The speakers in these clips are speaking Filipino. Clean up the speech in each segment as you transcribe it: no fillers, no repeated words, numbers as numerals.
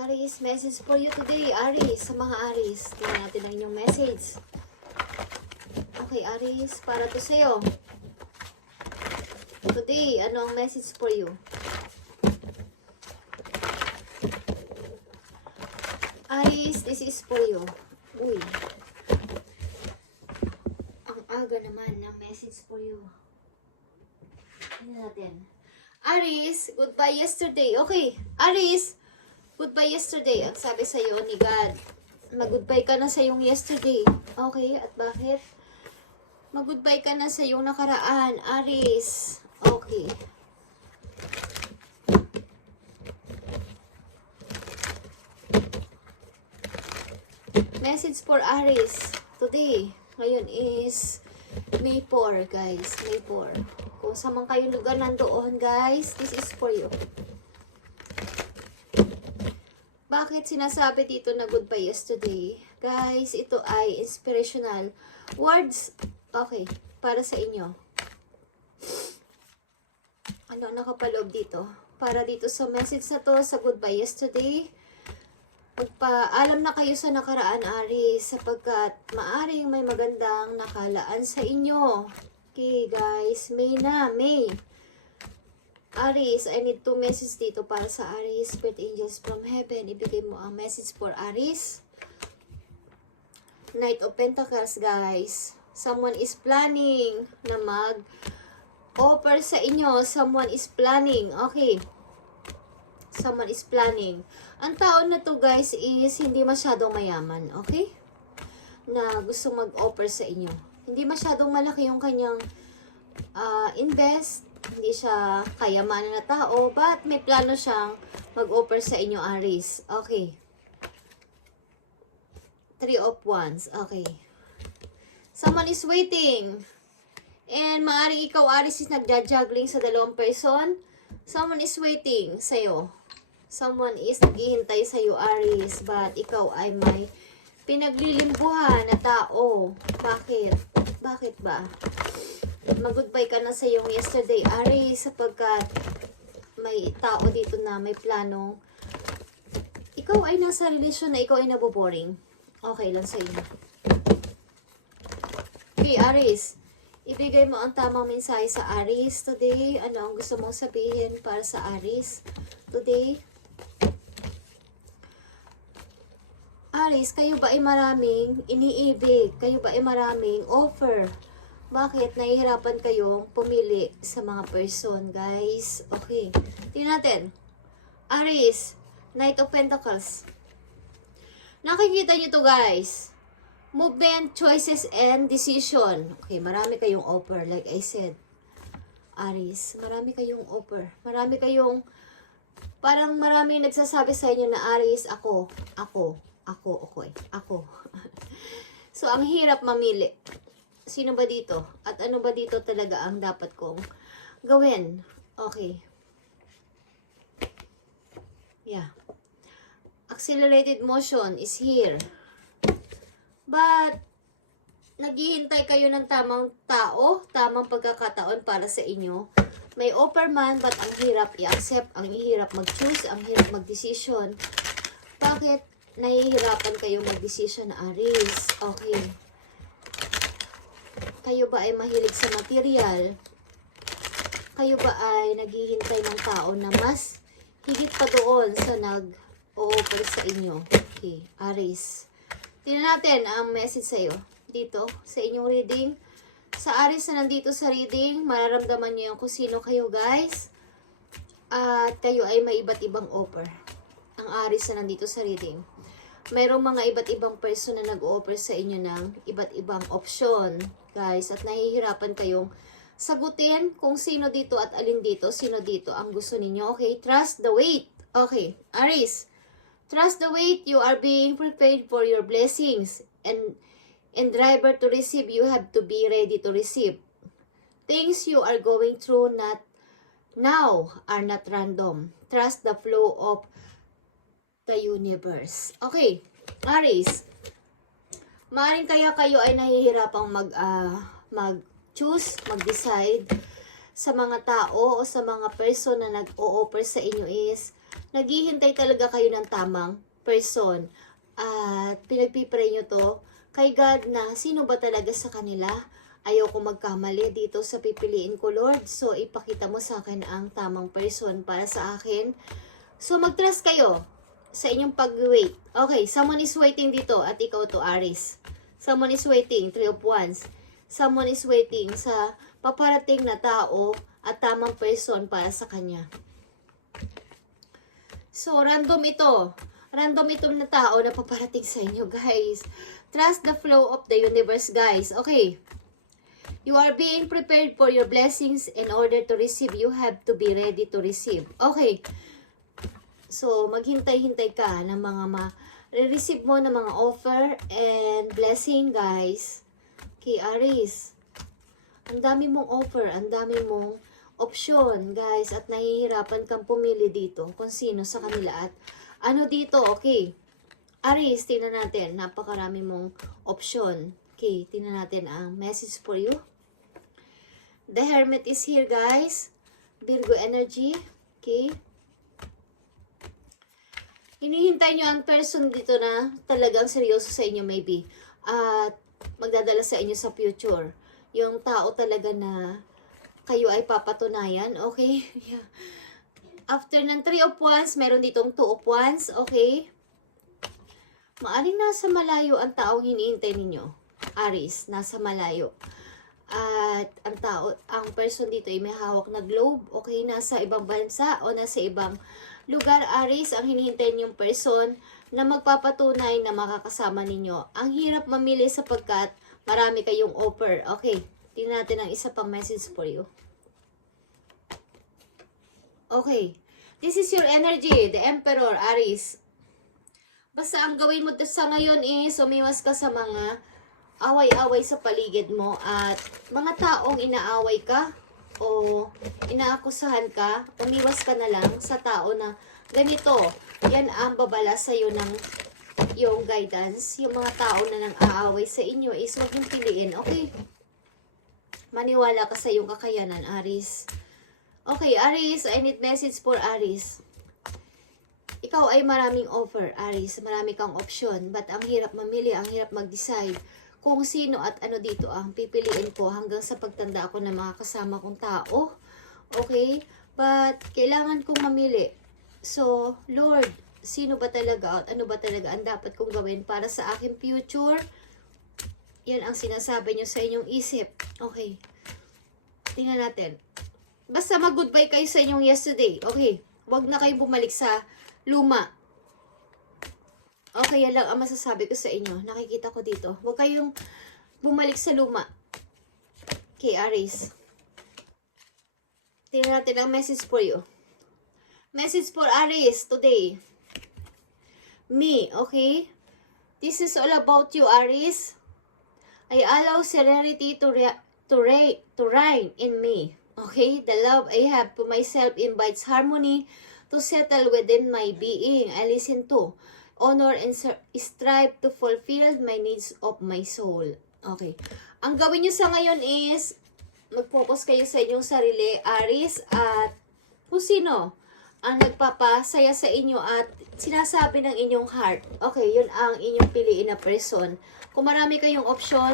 Aries, message for you today. Aries, sa mga Aries. Tingnan natin ang inyong message. Okay, Aries, para to sa'yo. Today, ano ang message for you? Aries, this is for you. Uy. Ang aga naman ng message for you. Tingnan natin. Aries, goodbye yesterday. Okay, Aries, goodbye yesterday. Ang sabi sa'yo ni God, mag-goodbye ka na sa iyong yesterday. Okay, at bakit? Mag-goodbye ka na sa iyong nakaraan, Aries. Okay. Message for Aries today. Ngayon is May 4, guys. May 4. Kung sa man kayong lugar nandoon, guys, this is for you. Bakit sinasabi dito na goodbye yesterday? Guys, ito ay inspirational words. Okay, para sa inyo. Ano nakapaloob dito? Para dito sa message na to, sa goodbye yesterday, magpaalam na kayo sa nakaraan, Aries, sapagkat maaring may magandang nakalaan sa inyo. Okay, guys, May na, May. Aries, I need 2 messages dito para sa Aries. Spirit Angels from Heaven, ibigay mo ang message for Aries. Knight of Pentacles, guys. Someone is planning na mag-offer sa inyo. Someone is planning. Okay. Someone is planning. Ang tao na to, guys, is hindi masyadong mayaman. Okay? Na gustong mag-offer sa inyo. Hindi masyadong malaki yung kanyang invest. Hindi siya kayamanan na tao, but may plano siyang mag-offer sa inyo, Aries. Okay. 3 of Wands. Okay. Someone is waiting. And maaaring ikaw, Aries, is nagja-juggling sa dalawang person. Someone is waiting sa'yo. Someone is naghihintay sa'yo, Aries, but ikaw ay may pinaglilimbuhan na tao. Bakit? Bakit ba? Mag-goodbye ka na sa iyong yesterday, Aries, sapagkat may tao dito na may planong ikaw ay nasa relasyon na ikaw ay naboboring. Okay lang sa inyo. Okay, Aries, ibigay mo ang tamang mensahe sa Aries today. Ano ang gusto mong sabihin para sa Aries today? Aries, kayo ba ay maraming iniibig? Kayo ba ay maraming offer? Bakit nahihirapan kayong pumili sa mga person, guys? Okay. Tingnan natin. Aries, Knight of Pentacles. Nakikita nyo to, guys. Movement, choices, and decision. Okay, marami kayong offer, like I said. Aries, marami kayong offer. Marami kayong, parang marami nagsasabi sa inyo na, Aries, ako. So, ang hirap mamili. Sino ba dito? At ano ba dito talaga ang dapat kong gawin? Okay. Yeah. Accelerated motion is here. But, naghihintay kayo ng tamang tao, tamang pagkakataon para sa inyo. May offer man, but ang hirap i-accept, ang hirap mag-choose, ang hirap mag-decision. Bakit nahihirapan kayong mag-decision, Aries? Okay. Kayo ba ay mahilig sa material? Kayo ba ay naghihintay ng tao na mas higit pa doon sa nag-o-offer sa inyo? Okay, Aries. Tingnan natin ang message sa'yo dito sa inyong reading. Sa Aries na nandito sa reading, mararamdaman nyo yung kung sino kayo, guys. At kayo ay may iba't ibang offer. Ang Aries na nandito sa reading. Mayroong mga iba't ibang person na nag-offer sa inyo ng iba't ibang option, guys. At nahihirapan kayong sagutin kung sino dito at alin dito, sino dito ang gusto ninyo. Okay, trust the wait. Okay, Aries, trust the wait. You are being prepared for your blessings. And driver to receive, you have to be ready to receive. Things you are going through not now are not random. Trust the flow of the universe. Okay, Aries, maaaring kaya kayo ay nahihirapang mag-choose, mag-decide sa mga tao o sa mga person na nag-o-offer sa inyo is naghihintay talaga kayo ng tamang person. At pinagpipray nyo to kay God na sino ba talaga sa kanila. Ayaw ko magkamali dito sa pipiliin ko, Lord. So, ipakita mo sa akin ang tamang person para sa akin. So, mag-trust kayo sa inyong pag-wait. Okay, someone is waiting dito at ikaw to, Aries. Someone is waiting, 3 of Wands. Someone is waiting sa paparating na tao at tamang person para sa kanya. So, random ito. Random itong na tao na paparating sa inyo, guys. Trust the flow of the universe, guys. Okay. You are being prepared for your blessings. In order to receive, you have to be ready to receive. Okay. So, maghintay-hintay ka ng mga re-receive mo ng mga offer and blessing, guys. Okay, Aries. Ang dami mong offer, ang dami mong option, guys. At nahihirapan kang pumili dito kung sino sa kanila. At ano dito, okay. Aries, tingnan natin. Napakarami mong option. Okay, tingnan natin ang message for you. The Hermit is here, guys. Virgo energy. Okay. Hinihintay nyo ang person dito na talagang seryoso sa inyo, maybe. At magdadala sa inyo sa future. Yung tao talaga na kayo ay papatunayan. Okay. Yeah. After ng 3 of Wands, meron ditong 2 of Wands. Okay. Maaring nasa malayo ang taong hinihintay ninyo. Aries, nasa malayo. At ang person dito ay may hawak na globe. Okay, nasa ibang bansa o nasa ibang lugar. Aries, ang hinihintay niyong person na magpapatunay na makakasama ninyo. Ang hirap mamili sapagkat marami kayong offer. Okay, tingnan natin ang isa pang message for you. Okay, this is your energy, the Emperor, Aries. Basta ang gawin mo sa ngayon is umiwas ka sa mga away-away sa paligid mo at mga taong inaaway ka o inaakusahan ka, umiwas ka na lang sa tao na ganito. Yan ang babala sa iyo ng yung guidance. Yung mga tao na nang aaway sa inyo is huwag yung piliin. Okay? Maniwala ka sa iyong kakayanan, Aries. Okay, Aries, I need message for Aries. Ikaw ay maraming offer, Aries. Marami kang option. But ang hirap mamili, ang hirap mag-decide kung sino at ano dito ang pipiliin ko hanggang sa pagtanda ako ng mga kasama kong tao. Okay? But kailangan kong mamili. So, Lord, sino ba talaga at ano ba talaga ang dapat kong gawin para sa aking future? Yan ang sinasabi nyo sa inyong isip. Okay. Tingnan natin. Basta mag-goodbye kayo sa inyong yesterday. Okay. Huwag na kayong bumalik sa luma. Okay, yan lang ang masasabi ko sa inyo. Nakikita ko dito. Huwag kayong bumalik sa luma. Okay, Aries. Tingnan natin ang message for you. Message for Aries today. Me, okay? This is all about you, Aries. I allow serenity to reign in me. Okay? The love I have to myself invites harmony to settle within my being. I listen to, honor, and strive to fulfill my needs of my soul. Okay. Ang gawin nyo sa ngayon is, mag-focus kayo sa inyong sarili, Aries, at kung sino ang nagpapasaya sa inyo at sinasabi ng inyong heart. Okay, yun ang inyong piliin na person. Kung marami kayong option,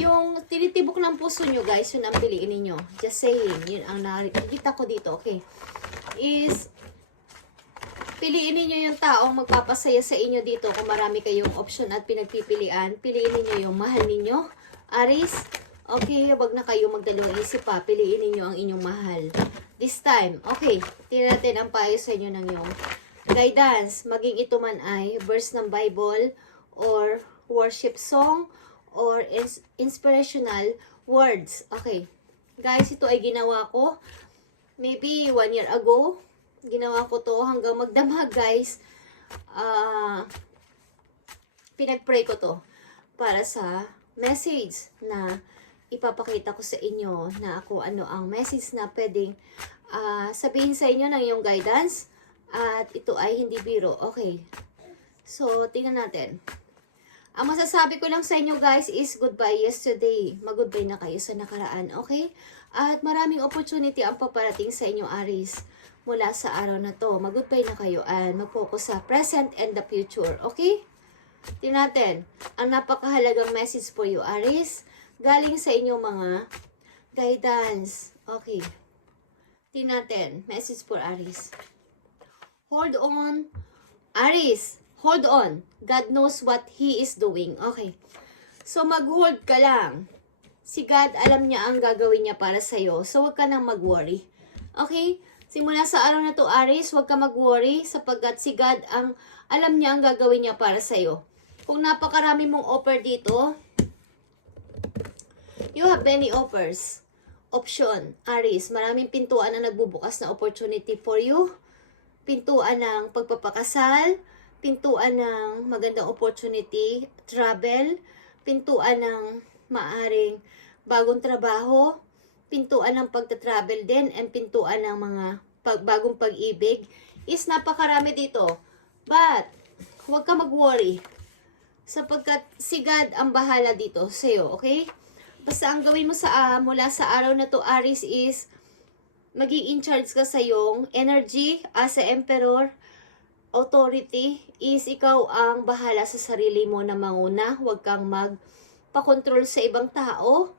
yung tinitibok ng puso nyo, guys, yun ang piliin ninyo. Just saying, yun ang nakikita ko dito, okay, is piliin niyo yung taong magpapasaya sa inyo dito. Kung marami kayong option at pinagpipilian, piliin niyo yung mahal ninyo, Aries. Okay, wag na kayo magdalawang isip pa. Piliin niyo ang inyong mahal. This time, okay, tingnan natin ang payo sa inyo ng yung guidance. Maging ito man ay verse ng Bible or worship song or inspirational words. Okay, guys, ito ay ginawa ko maybe 1 year ago. Ginawa ko to hanggang magdamag, guys. Pinag-pray ko to para sa message na ipapakita ko sa inyo na ako ano ang message na pwedeng sabihin sa inyo ng iyong guidance at ito ay hindi biro. Okay. So, tingnan natin. Ang masasabi ko lang sa inyo, guys, is goodbye yesterday. Mag-goodbye na kayo sa nakaraan. Okay? At maraming opportunity ang paparating sa inyo, Aries. mula sa araw na to. Mag-goodbye na kayo and mag-focus sa present and the future. Okay? Tingnan natin. Ang napakahalagang message for you, Aries. Galing sa inyong mga guidance. Okay. Tingnan natin. Message for Aries. Hold on. Aries, hold on. God knows what He is doing. Okay. So, mag-hold ka lang. Si God, alam niya ang gagawin niya para sa'yo. So, huwag ka nang mag-worry. Okay? Simula sa araw na to, Aries, huwag ka mag-worry sapagkat si God, alam niya ang gagawin niya para sa'yo. Kung napakarami mong offer dito, you have many offers. Option, Aries, maraming pintuan na nagbubukas na opportunity for you. Pintuan ng pagpapakasal, pintuan ng magandang opportunity, travel, pintuan ng maaring bagong trabaho, pintuan ng pagta-travel din, and pintuan ng mga bagong pag-ibig is napakarami dito. But, huwag ka mag-worry sapagkat si God ang bahala dito sa'yo, okay? Basta ang gawin mo mula sa araw na to, Aries, is maging in charge ka sa iyong energy as a emperor. Authority is ikaw ang bahala sa sarili mo na manguna. Huwag kang magpakontrol sa ibang tao.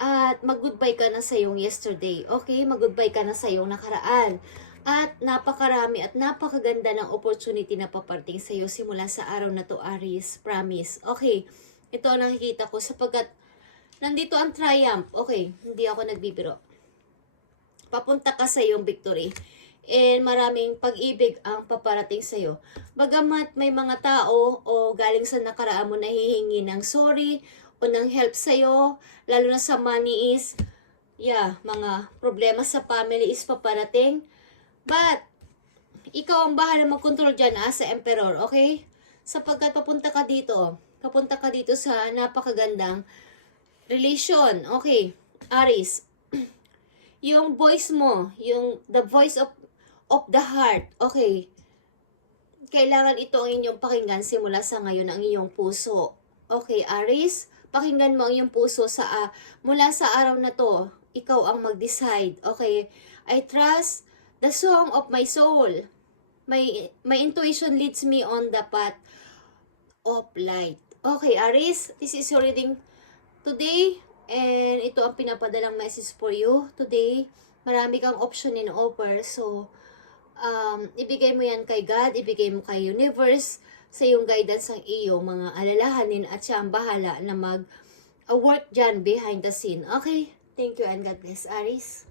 At mag-goodbye ka na sa iyong yesterday. Okay? Mag-goodbye ka na sa iyong nakaraan. At napakarami at napakaganda ng opportunity na paparting sa iyo simula sa araw na to, Aries. Promise. Okay. Ito ang nakikita ko sapagkat nandito ang triumph. Okay. Hindi ako nagbibiro. Papunta ka sa iyong victory. And maraming pag-ibig ang paparating sa iyo. Bagamat may mga tao o galing sa nakaraan mo nahihingi ng sorry o ng help sa iyo, lalo na sa money is, mga problema sa family is paparating. But, ikaw ang bahala mag-control dyan sa emperor, okay? Sapagkat papunta ka dito sa napakagandang relation, okay? Aries, yung voice mo, the voice of the heart, okay? Kailangan ito ang inyong pakinggan simula sa ngayon, ang iyong puso. Okay, Aries, pakinggan mo ang iyong puso mula sa araw na to. Ikaw ang mag-decide, okay? I trust the song of my soul. My intuition leads me on the path of light. Okay, Aries, this is your reading today. And ito ang pinapadalang message for you today. Marami kang option and offer. So, ibigay mo yan kay God, ibigay mo kay universe, sa iyong guidance ang iyong mga alalahanin at siya ang bahala na mag-work dyan behind the scene. Okay? Thank you and God bless, Aries.